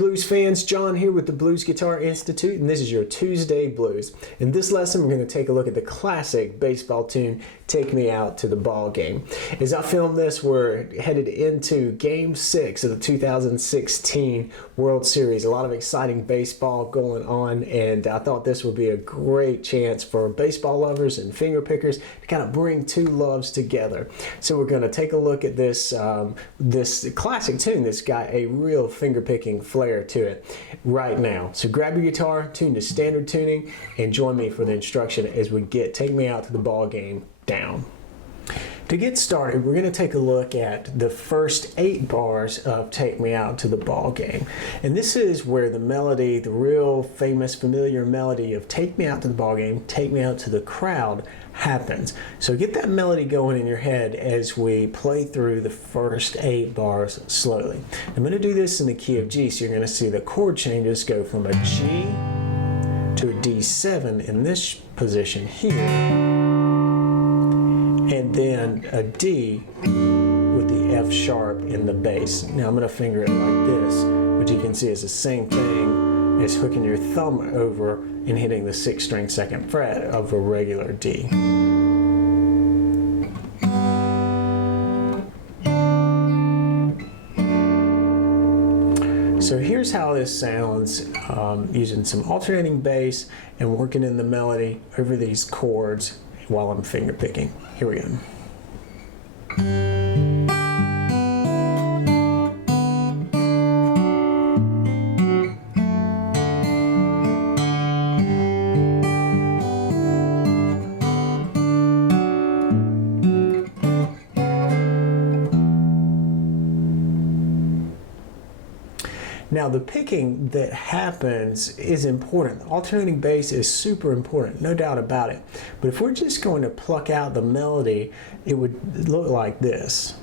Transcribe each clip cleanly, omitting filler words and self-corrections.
blues fans, John here with the Blues Guitar Institute, and this is your Tuesday Blues. In this lesson, we're going to take a look at the classic baseball tune, Take Me Out to the Ball Game. As I film this, we're headed into Game 6 of the 2016 World Series. A lot of exciting baseball going on, and I thought this would be a great chance for baseball lovers and finger pickers to kind of bring two loves together. So we're going to take a look at this, this classic tune that's got a real finger picking flair to it right now. So grab your guitar, tune to standard tuning, and join me for the instruction as we get Take Me Out to the Ball Game down. To get started, we're going to take a look at the first 8 bars of Take Me Out to the Ball Game. And this is where the melody, the real famous familiar melody of Take Me Out to the Ball Game, Take Me Out to the Crowd happens. So get that melody going in your head as we play through the first 8 bars slowly. I'm going to do this in the key of G, so you're going to see the chord changes go from a G to a D7 in this position here, and then a D with the F sharp in the bass. Now I'm going to finger it like this, which you can see is the same thing as hooking your thumb over and hitting the 6th string 2nd fret of a regular D. So here's how this sounds using some alternating bass and working in the melody over these chords while I'm finger picking. Here we go. Now the picking that happens is important. Alternating bass is super important, no doubt about it. But if we're just going to pluck out the melody, it would look like this.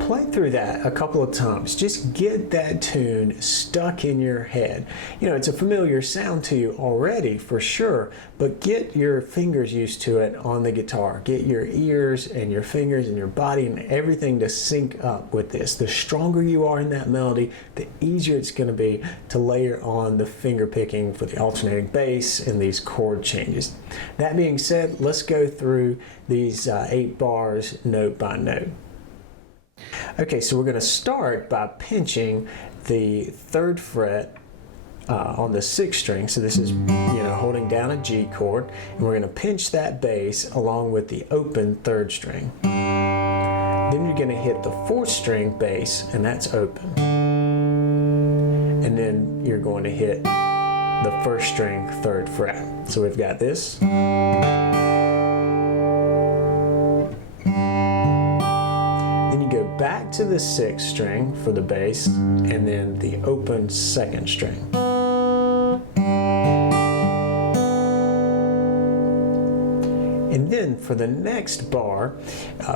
Play through that a couple of times. Just get that tune stuck in your head. You know, it's a familiar sound to you already for sure, but get your fingers used to it on the guitar. Get your ears and your fingers and your body and everything to sync up with this. The stronger you are in that melody, the easier it's going to be to layer on the finger picking for the alternating bass and these chord changes. That being said, let's go through these 8 bars note by note. Okay, so we're going to start by pinching the 3rd fret on the 6th string. So this is, holding down a G chord, and we're going to pinch that bass along with the open 3rd string. Then you're going to hit the 4th string bass, and that's open. And then you're going to hit the 1st string 3rd fret. So we've got this. Back to the 6th string for the bass, and then the open 2nd string. And then for the next bar,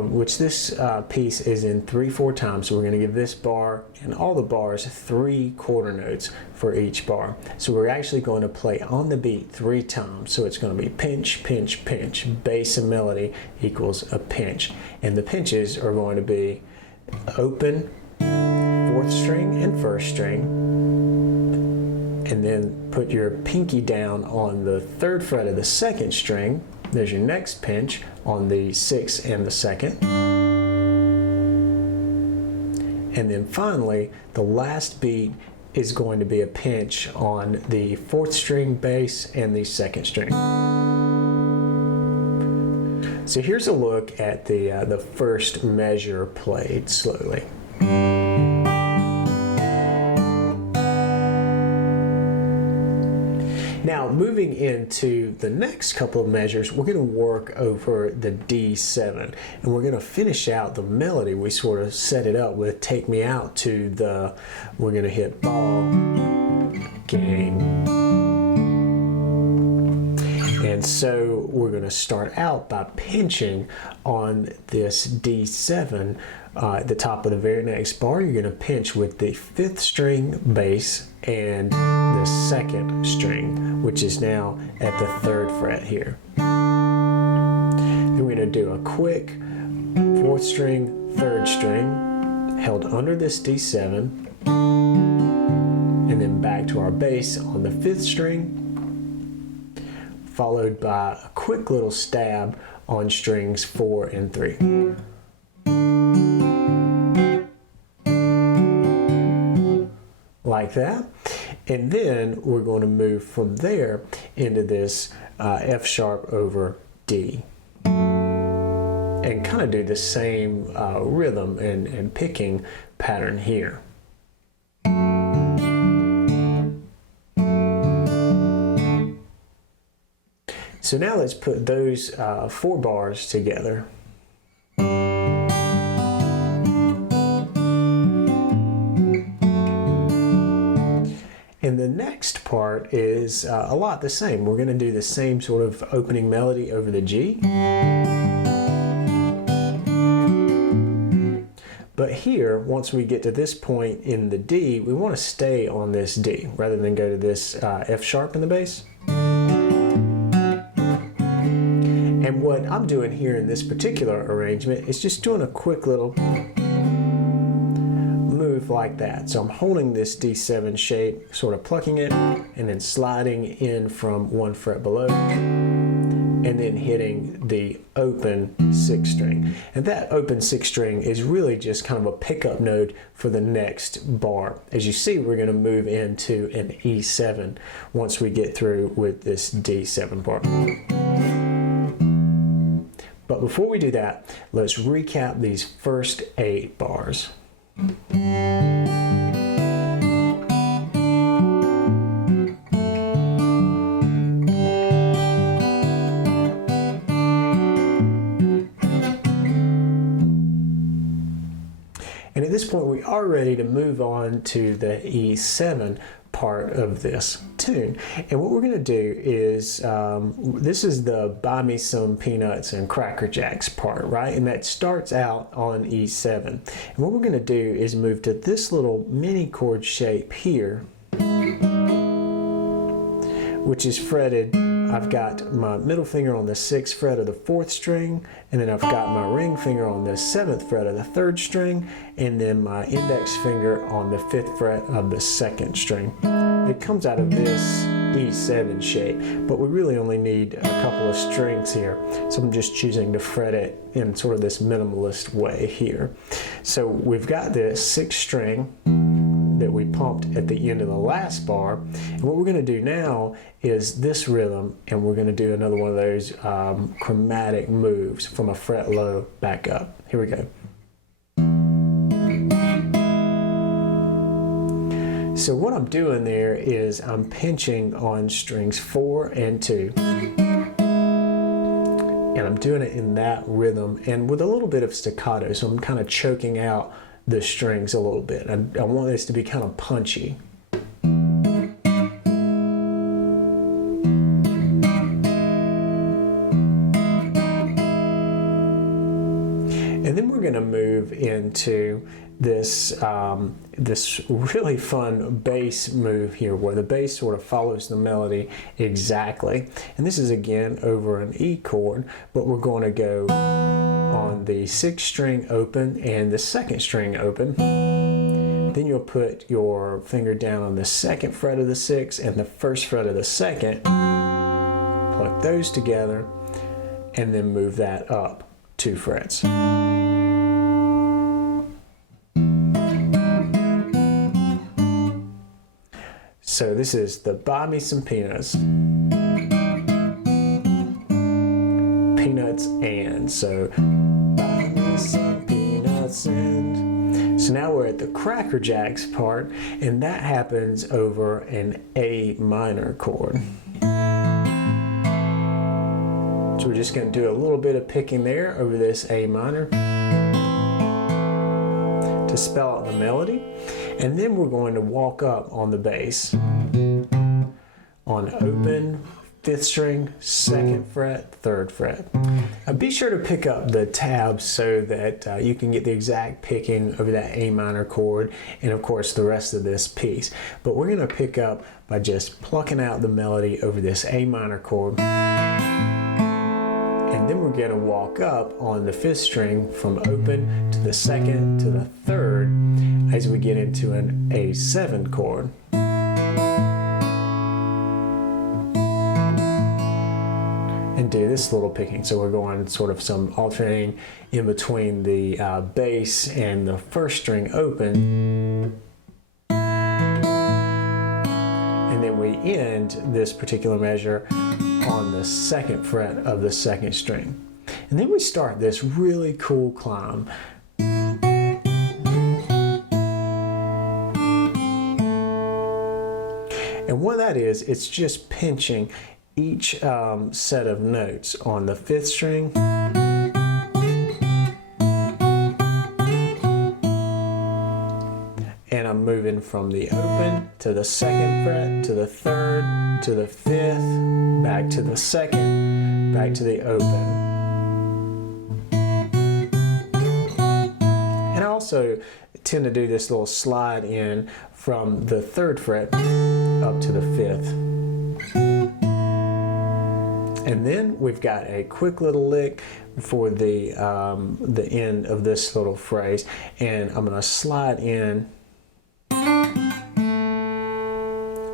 which this piece is in 3/4 time, so we're going to give this bar and all the bars 3 quarter notes for each bar. So we're actually going to play on the beat 3 times. So it's going to be pinch, pinch, pinch. Bass and melody equals a pinch. And the pinches are going to be open 4th string and 1st string, and then put your pinky down on the 3rd fret of the 2nd string. There's your next pinch on the 6th and the 2nd. And then finally, the last beat is going to be a pinch on the 4th string bass and the 2nd string. So here's a look at the first measure played slowly. Now moving into the next couple of measures, we're going to work over the D7, and we're going to finish out the melody. We sort of set it up with Take Me Out to the, we're going to hit ball game. And so we're going to start out by pinching on this D7 at the top of the very next bar. You're going to pinch with the 5th string bass and the 2nd string, which is now at the 3rd fret here. Then we're going to do a quick 4th string, 3rd string, held under this D7, and then back to our bass on the 5th string, followed by a quick little stab on strings 4 and 3. Like that. And then we're going to move from there into this F sharp over D. And kind of do the same rhythm and picking pattern here. So now let's put those 4 bars together. And the next part is a lot the same. We're going to do the same sort of opening melody over the G. But here, once we get to this point in the D, we want to stay on this D rather than go to this F sharp in the bass. And what I'm doing here in this particular arrangement is just doing a quick little move like that. So I'm holding this D7 shape, sort of plucking it, and then sliding in from 1 fret below, and then hitting the open 6th string. And that open 6th string is really just kind of a pickup note for the next bar. As you see, we're going to move into an E7 once we get through with this D7 part. But before we do that, let's recap these first 8 bars. And at this point, we are ready to move on to the E7 part of this tune. And what we're going to do is, this is the Buy Me Some Peanuts and Cracker Jacks part, right? And that starts out on E7. And what we're going to do is move to this little mini chord shape here, which is fretted. I've got my middle finger on the 6th fret of the 4th string, and then I've got my ring finger on the 7th fret of the 3rd string, and then my index finger on the 5th fret of the 2nd string. It comes out of this E7 shape, but we really only need a couple of strings here. So I'm just choosing to fret it in sort of this minimalist way here. So we've got this 6th string that we pumped at the end of the last bar. And what we're going to do now is this rhythm, and we're going to do another one of those chromatic moves from a fret low back up. Here we go. So what I'm doing there is I'm pinching on strings 4 and 2. And I'm doing it in that rhythm and with a little bit of staccato, so I'm kind of choking out the strings a little bit. I want this to be kind of punchy. And then we're going to move into this this really fun bass move here, where the bass sort of follows the melody exactly. And this is again over an E chord, but we're going to go on the 6th string open and the 2nd string open. Then you'll put your finger down on the 2nd fret of the 6th and the 1st fret of the 2nd, pluck those together, and then move that up 2 frets. So this is the Buy Me Some Peanuts. Peanuts and. So buy me some peanuts and. So now we're at the Cracker Jacks part, and that happens over an A minor chord. So we're just going to do a little bit of picking there over this A minor to spell out the melody. And then we're going to walk up on the bass on open 5th string, 2nd fret, 3rd fret. Be sure to pick up the tabs so that you can get the exact picking over that A minor chord and of course the rest of this piece. But we're going to pick up by just plucking out the melody over this A minor chord. And then we're we're going to walk up on the 5th string from open to the 2nd to the 3rd as we get into an A7 chord. And do this little picking. So we're going sort of some alternating in between the bass and the 1st string open. And then we end this particular measure on the 2nd fret of the 2nd string. And then we start this really cool climb. And what that is, it's just pinching each set of notes on the 5th string, and I'm moving from the open to the 2nd fret to the 3rd to the 5th, back to the 2nd, back to the open. And I also tend to do this little slide in from the 3rd fret up to the 5th. And then we've got a quick little lick for the end of this little phrase, and I'm going to slide in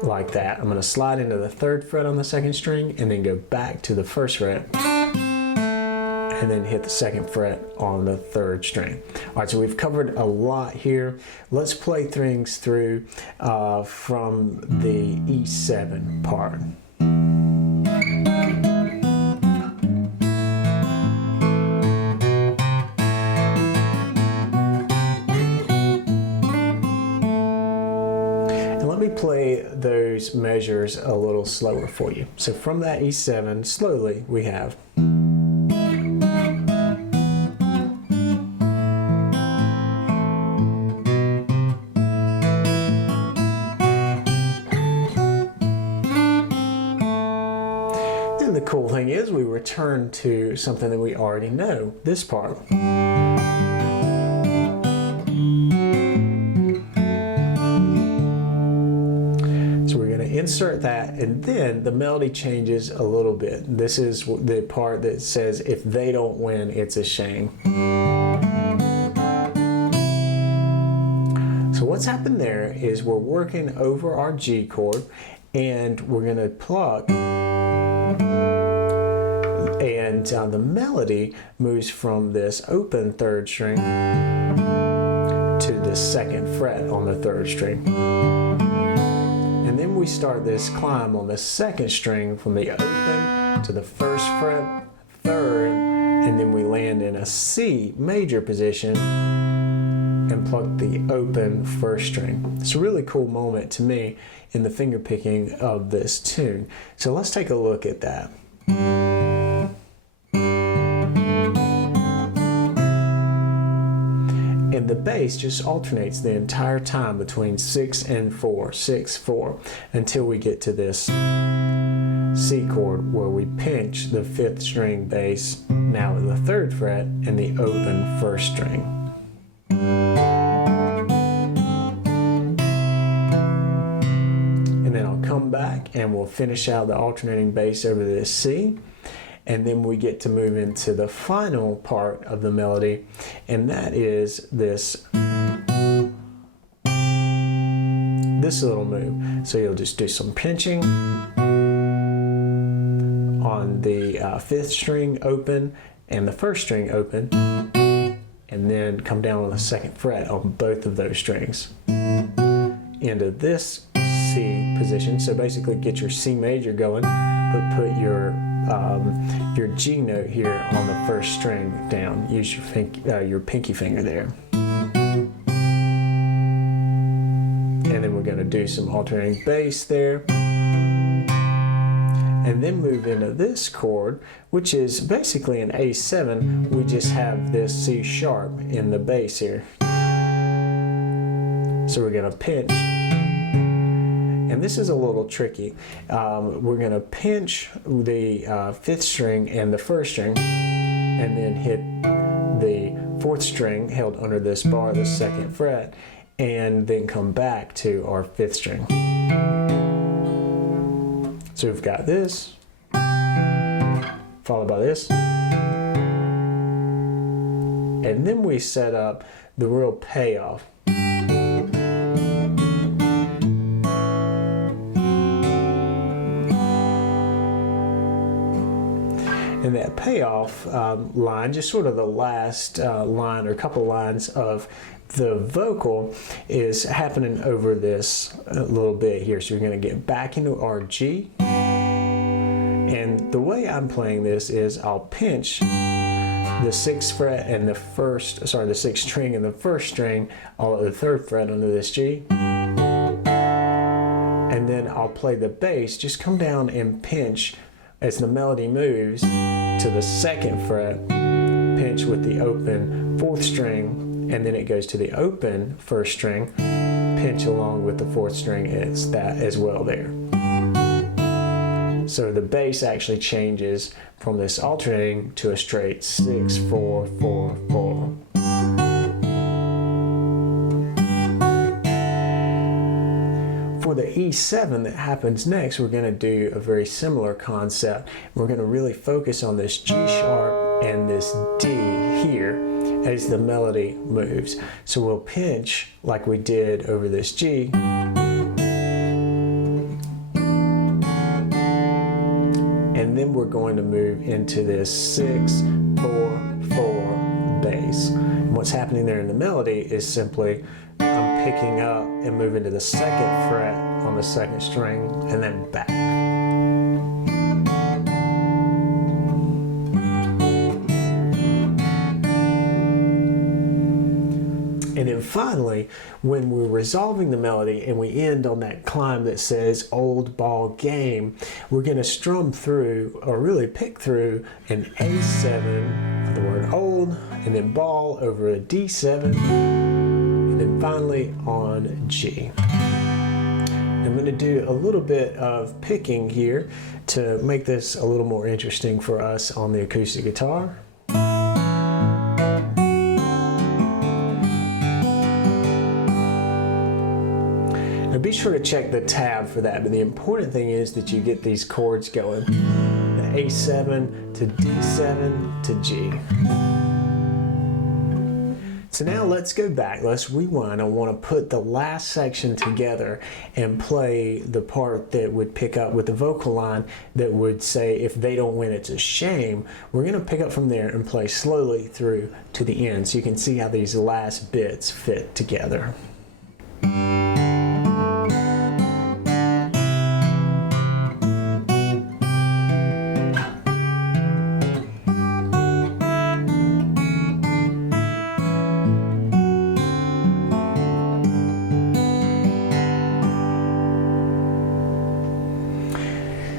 like that. I'm going to slide into the 3rd fret on the 2nd string and then go back to the 1st fret and then hit the 2nd fret on the 3rd string. All right, so we've covered a lot here. Let's play things through from the E7 part. Play those measures a little slower for you. So from that E7, slowly we have. Then the cool thing is we return to something that we already know, this part. Insert that, and then the melody changes a little bit. This is the part that says, if they don't win, it's a shame. So what's happened there is we're working over our G chord, and we're going to pluck, and the melody moves from this open 3rd string to the 2nd fret on the 3rd string. And then we start this climb on the 2nd string from the open to the 1st fret, 3rd, and then we land in a C major position and pluck the open 1st string. It's a really cool moment to me in the finger picking of this tune. So let's take a look at that. And the bass just alternates the entire time between 6 and 4, 6, 4, until we get to this C chord where we pinch the 5th string bass now at the 3rd fret and the open 1st string. And then I'll come back and we'll finish out the alternating bass over this C. And then we get to move into the final part of the melody, and that is this little move. So you'll just do some pinching on the 5th string open and the 1st string open, and then come down on the 2nd fret on both of those strings into this C position. So basically get your C major going, but put your G note here on the 1st string down. Use your pinky finger there. And then we're going to do some alternating bass there. And then move into this chord, which is basically an A7. We just have this C sharp in the bass here. So we're going to pinch. And this is a little tricky. We're going to pinch the 5th string and the 1st string, and then hit the 4th string held under this bar, the 2nd fret, and then come back to our 5th string. So we've got this, followed by this, And then we set up the real payoff. And that payoff line, just sort of the last line or couple lines of the vocal, is happening over this little bit here. So you're going to get back into our G. And the way I'm playing this is I'll pinch the 6th fret and the 6th string and the 1st string, all at the 3rd fret under this G. And then I'll play the bass, just come down and pinch as the melody moves to the 2nd fret, pinch with the open 4th string, and then it goes to the open 1st string, pinch along with the 4th string. It's that as well there. So the bass actually changes from this alternating to a straight 6, 4, 4, 4. For the E7 that happens next, we're going to do a very similar concept. We're going to really focus on this G sharp and this D here as the melody moves. So we'll pinch like we did over this G. And then we're going to move into this 6, 4, 4 bass. And what's happening there in the melody is simply I'm picking up and moving to the 2nd fret on the 2nd string and then back. And then finally, when we're resolving the melody and we end on that climb that says old ball game, we're going to strum through, or really pick through, an A7 for the word old, and then ball over a D7, and then finally on G. I'm going to do a little bit of picking here to make this a little more interesting for us on the acoustic guitar. Now be sure to check the tab for that, but the important thing is that you get these chords going. The A7 to D7 to G. So now let's go back, let's rewind. I want to put the last section together and play the part that would pick up with the vocal line that would say, if they don't win, it's a shame. We're going to pick up from there and play slowly through to the end so you can see how these last bits fit together.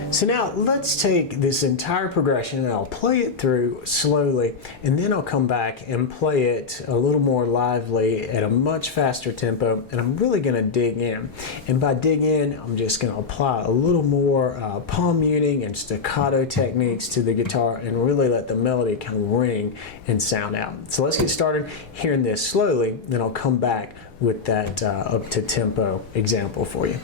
So now let's take this entire progression and I'll play it through slowly, and then I'll come back and play it a little more lively at a much faster tempo, and I'm really going to dig in. And by dig in, I'm just going to apply a little more palm muting and staccato techniques to the guitar and really let the melody kind of ring and sound out. So let's get started hearing this slowly, then I'll come back with that up to tempo example for you.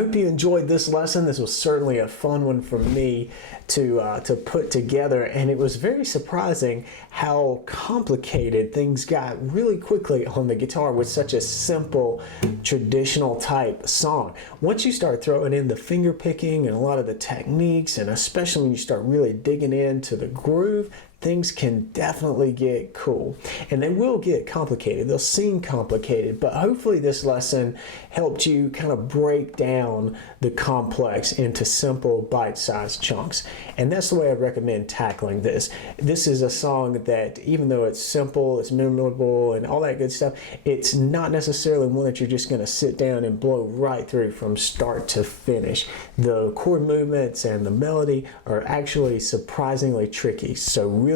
hope you enjoyed this lesson. This was certainly a fun one for me to put together, and it was very surprising how complicated things got really quickly on the guitar with such a simple traditional type song. Once you start throwing in the finger picking and a lot of the techniques, and especially when you start really digging into the groove, things can definitely get cool, and they will get complicated. They'll seem complicated, but hopefully this lesson helped you kind of break down the complex into simple bite-sized chunks. And that's the way I recommend tackling this. This is a song that, even though it's simple, it's memorable, and all that good stuff, it's not necessarily one that you're just going to sit down and blow right through from start to finish. The chord movements and the melody are actually surprisingly tricky, so really